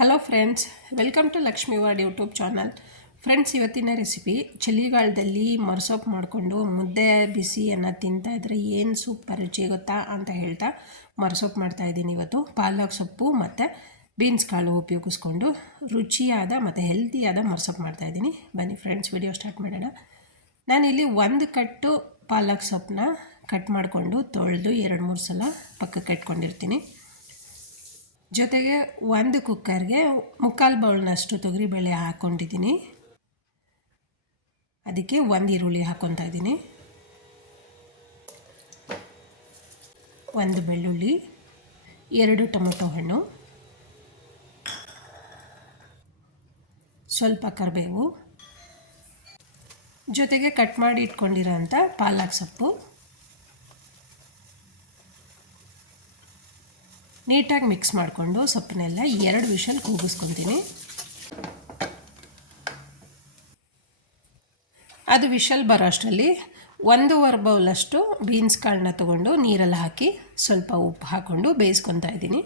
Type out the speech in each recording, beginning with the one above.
Hello friends, welcome to Lakshmi world YouTube channel. Friends, ಇವತ್ತಿನ recipe ಚಳಿಗಾಲದಲ್ಲಿ ಮರ್ಸೊಪ್ಪು ಮಾಡಿಕೊಂಡು ಮುದ್ದೆ ಬಿಸಿಯನ್ನು ತಿಂತಾಯಿದ್ರೆ ಏನು ಸೂಪರ್ ರುಚಿ ಗೊತ್ತಾ ಅಂತ ಹೇಳ್ತಾ ಮರ್ಸೊಪ್ಪು ಮಾಡ್ತಾಯಿದ್ದೀನಿ. ಇವತ್ತು ಪಾಲಕ್ ಸೊಪ್ಪು ಮತ್ತು ಬೀನ್ಸ್ ಕಾಳು ಉಪಯೋಗಿಸ್ಕೊಂಡು ರುಚಿಯಾದ ಮತ್ತು ಹೆಲ್ತಿಯಾದ ಮರ್ಸೊಪ್ಪು ಮಾಡ್ತಾಯಿದ್ದೀನಿ. ಬನ್ನಿ ಫ್ರೆಂಡ್ಸ್, ವಿಡಿಯೋ ಸ್ಟಾರ್ಟ್ ಮಾಡೋಣ. ನಾನಿಲ್ಲಿ ಒಂದು ಕಟ್ಟು ಪಾಲಕ್ ಸೊಪ್ಪನ್ನ ಕಟ್ ಮಾಡಿಕೊಂಡು ತೊಳೆದು 2-3 ಸಲ ಪಕ್ಕಕ್ಕೆ ಇಟ್ಕೊಂಡಿರ್ತೀನಿ. ಜೊತೆಗೆ ಒಂದು ಕುಕ್ಕರ್ಗೆ 3/4 ಬೌಲ್ನಷ್ಟು ತೊಗರಿಬೇಳೆ ಹಾಕ್ಕೊಂಡಿದ್ದೀನಿ. ಅದಕ್ಕೆ 1 ಈರುಳ್ಳಿ ಹಾಕ್ಕೊತಾ ಇದ್ದೀನಿ, 1 ಬೆಳ್ಳುಳ್ಳಿ, 2 ಟೊಮೊಟೊ ಹಣ್ಣು, ಸ್ವಲ್ಪ ಕರಿಬೇವು, ಜೊತೆಗೆ ಕಟ್ ಮಾಡಿ ಇಟ್ಕೊಂಡಿರೋ ಅಂಥ ಪಾಲಕ್ ಸೊಪ್ಪು. ನೀಟಾಗಿ ಮಿಕ್ಸ್ ಮಾಡಿಕೊಂಡು ಸೊಪ್ಪನ್ನೆಲ್ಲ 2 ವಿಷಲ್ ಕೂಗಿಸ್ಕೊತೀನಿ. ಅದು ವಿಷಲ್ ಬರೋ ಅಷ್ಟರಲ್ಲಿ 1.5 ಬೌಲಷ್ಟು ಬೀನ್ಸ್ ಕಾಳನ್ನ ತೊಗೊಂಡು ನೀರಲ್ಲಿ ಹಾಕಿ ಸ್ವಲ್ಪ ಉಪ್ಪು ಹಾಕ್ಕೊಂಡು ಬೇಯಿಸ್ಕೊತಾ ಇದ್ದೀನಿ.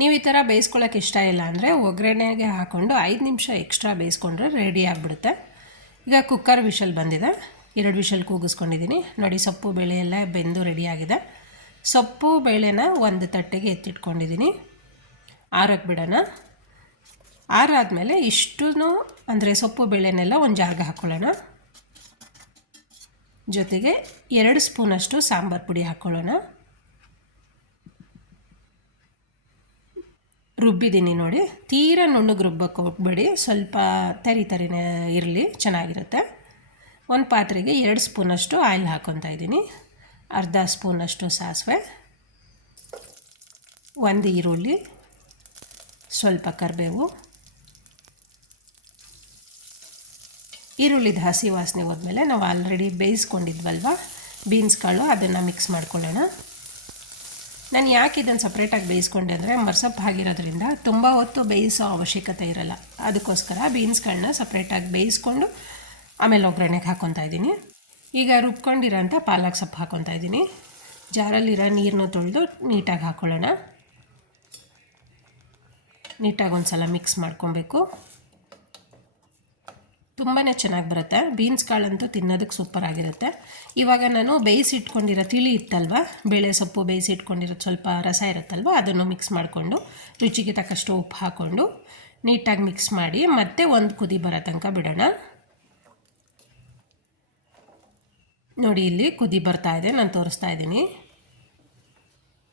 ನೀವು ಈ ಥರ ಬೇಯಿಸ್ಕೊಳ್ಳೋಕೆ ಇಷ್ಟ ಇಲ್ಲ ಅಂದರೆ ಒಗ್ಗರಣೆಗೆ ಹಾಕ್ಕೊಂಡು 5 ನಿಮಿಷ ಎಕ್ಸ್ಟ್ರಾ ಬೇಯಿಸ್ಕೊಂಡ್ರೆ ರೆಡಿ ಆಗಿಬಿಡುತ್ತೆ. ಈಗ ಕುಕ್ಕರ್ ವಿಷಲ್ ಬಂದಿದೆ, 2 ವಿಷಲ್ ಕೂಗಿಸ್ಕೊಂಡಿದ್ದೀನಿ. ನೋಡಿ, ಸೊಪ್ಪು ಬೇಳೆ ಎಲ್ಲ ಬೆಂದು ರೆಡಿಯಾಗಿದೆ. ಸೊಪ್ಪು ಬೇಳೆನ ಒಂದು ತಟ್ಟೆಗೆ ಎತ್ತಿಟ್ಕೊಂಡಿದ್ದೀನಿ, ಆರೋಕ್ಕೆ ಬಿಡೋಣ. ಆರಾದಮೇಲೆ ಇಷ್ಟೂ ಅಂದರೆ ಸೊಪ್ಪು ಬೇಳೆನೆಲ್ಲ ಒಂದು ಜಾರ್ಗೆ ಹಾಕ್ಕೊಳ್ಳೋಣ. ಜೊತೆಗೆ 2 ಸ್ಪೂನಷ್ಟು ಸಾಂಬಾರು ಪುಡಿ ಹಾಕ್ಕೊಳ್ಳೋಣ. ರುಬ್ಬಿದ್ದೀನಿ ನೋಡಿ, ತೀರಾ ನುಣ್ಣಗೆ ರುಬ್ಬಕ್ಕೆ ಹೋಗ್ಬೇಡಿ, ಸ್ವಲ್ಪ ತರಿನೇ ಇರಲಿ, ಚೆನ್ನಾಗಿರುತ್ತೆ. ಒಂದು ಪಾತ್ರೆಗೆ 2 ಸ್ಪೂನಷ್ಟು ಆಯಿಲ್ ಹಾಕ್ಕೊತಾ ಇದ್ದೀನಿ, ಅರ್ಧ ಸ್ಪೂನಷ್ಟು ಸಾಸಿವೆ, 1 ಈರುಳ್ಳಿ, ಸ್ವಲ್ಪ ಕರಿಬೇವು. ಈರುಳ್ಳಿದ ಹಸಿ ವಾಸನೆ ಹೋದ್ಮೇಲೆ ನಾವು ಆಲ್ರೆಡಿ ಬೇಯಿಸ್ಕೊಂಡಿದ್ವಲ್ವ ಬೀನ್ಸ್ ಕಾಳು, ಅದನ್ನು ಮಿಕ್ಸ್ ಮಾಡ್ಕೊಳ್ಳೋಣ. ನಾನು ಯಾಕೆ ಇದನ್ನು ಸಪ್ರೇಟಾಗಿ ಬೇಯಿಸ್ಕೊಂಡೆ ಅಂದರೆ ಮರ್ಸೊಪ್ಪು ಆಗಿರೋದ್ರಿಂದ ತುಂಬ ಹೊತ್ತು ಬೇಯಿಸೋ ಅವಶ್ಯಕತೆ ಇರಲ್ಲ. ಅದಕ್ಕೋಸ್ಕರ ಬೀನ್ಸ್ ಕಾಳನ್ನ ಸಪ್ರೇಟಾಗಿ ಬೇಯಿಸ್ಕೊಂಡು ಆಮೇಲೆ ಒಗ್ಗರಣೆಗೆ ಹಾಕ್ಕೊತಾ ಇದ್ದೀನಿ. ಈಗ ರುಬ್ಕೊಂಡಿರೋಂಥ ಪಾಲಕ್ ಸೊಪ್ಪು ಹಾಕ್ಕೊತಾ ಇದ್ದೀನಿ. ಜಾರಲ್ಲಿರೋ ನೀರನ್ನು ತೊಳೆದು ನೀಟಾಗಿ ಹಾಕ್ಕೊಳ್ಳೋಣ. ನೀಟಾಗಿ ಒಂದು ಸಲ ಮಿಕ್ಸ್ ಮಾಡ್ಕೊಬೇಕು. ತುಂಬಾ ಚೆನ್ನಾಗಿ ಬರುತ್ತೆ. ಬೀನ್ಸ್ ಕಾಳಂತೂ ತಿನ್ನೋದಕ್ಕೆ ಸೂಪರ್ ಆಗಿರುತ್ತೆ. ಇವಾಗ ನಾನು ಬೇಯಿಸಿಟ್ಕೊಂಡಿರೋ ತಿಳಿ ಇತ್ತಲ್ವ, ಬೇಳೆ ಸೊಪ್ಪು ಬೇಯಿಸಿಟ್ಕೊಂಡಿರೋದು ಸ್ವಲ್ಪ ರಸ ಇರುತ್ತಲ್ವ, ಅದನ್ನು ಮಿಕ್ಸ್ ಮಾಡಿಕೊಂಡು ರುಚಿಗೆ ತಕ್ಕಷ್ಟು ಉಪ್ಪು ಹಾಕ್ಕೊಂಡು ನೀಟಾಗಿ ಮಿಕ್ಸ್ ಮಾಡಿ ಮತ್ತೆ ಒಂದು ಕುದಿ ಬರೋ ತನಕ ಬಿಡೋಣ. ನೋಡಿ, ಇಲ್ಲಿ ಕುದಿ ಬರ್ತಾ ಇದೆ, ನಾನು ತೋರಿಸ್ತಾ ಇದ್ದೀನಿ.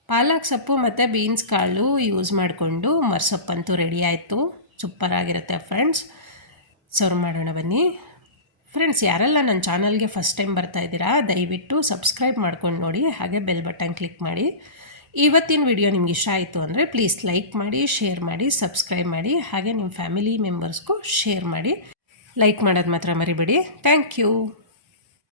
ಪಾಲಕ್ ಸೊಪ್ಪು ಮತ್ತು ಬೀನ್ಸ್ ಕಾಳು ಯೂಸ್ ಮಾಡಿಕೊಂಡು ಮರ್ಸೊಪ್ಪಂತೂ ರೆಡಿ ಆಯಿತು. ಸೂಪರಾಗಿರುತ್ತೆ ಫ್ರೆಂಡ್ಸ್. ಸರ್ವ್ ಮಾಡೋಣ ಬನ್ನಿ. ಫ್ರೆಂಡ್ಸ್, ಯಾರೆಲ್ಲ ನನ್ನ ಚಾನಲ್ಗೆ ಫಸ್ಟ್ ಟೈಮ್ ಬರ್ತಾ ಇದ್ದೀರಾ ದಯವಿಟ್ಟು ಸಬ್ಸ್ಕ್ರೈಬ್ ಮಾಡ್ಕೊಂಡು ನೋಡಿ, ಹಾಗೆ ಬೆಲ್ ಬಟನ್ ಕ್ಲಿಕ್ ಮಾಡಿ. ಇವತ್ತಿನ ವಿಡಿಯೋ ನಿಮ್ಗೆ ಇಷ್ಟ ಆಯಿತು ಅಂದರೆ ಪ್ಲೀಸ್ ಲೈಕ್ ಮಾಡಿ, ಶೇರ್ ಮಾಡಿ, ಸಬ್ಸ್ಕ್ರೈಬ್ ಮಾಡಿ, ಹಾಗೆ ನಿಮ್ಮ ಫ್ಯಾಮಿಲಿ ಮೆಂಬರ್ಸ್ಗೂ ಶೇರ್ ಮಾಡಿ. ಲೈಕ್ ಮಾಡೋದು ಮಾತ್ರ ಮರಿಬೇಡಿ. Thank you.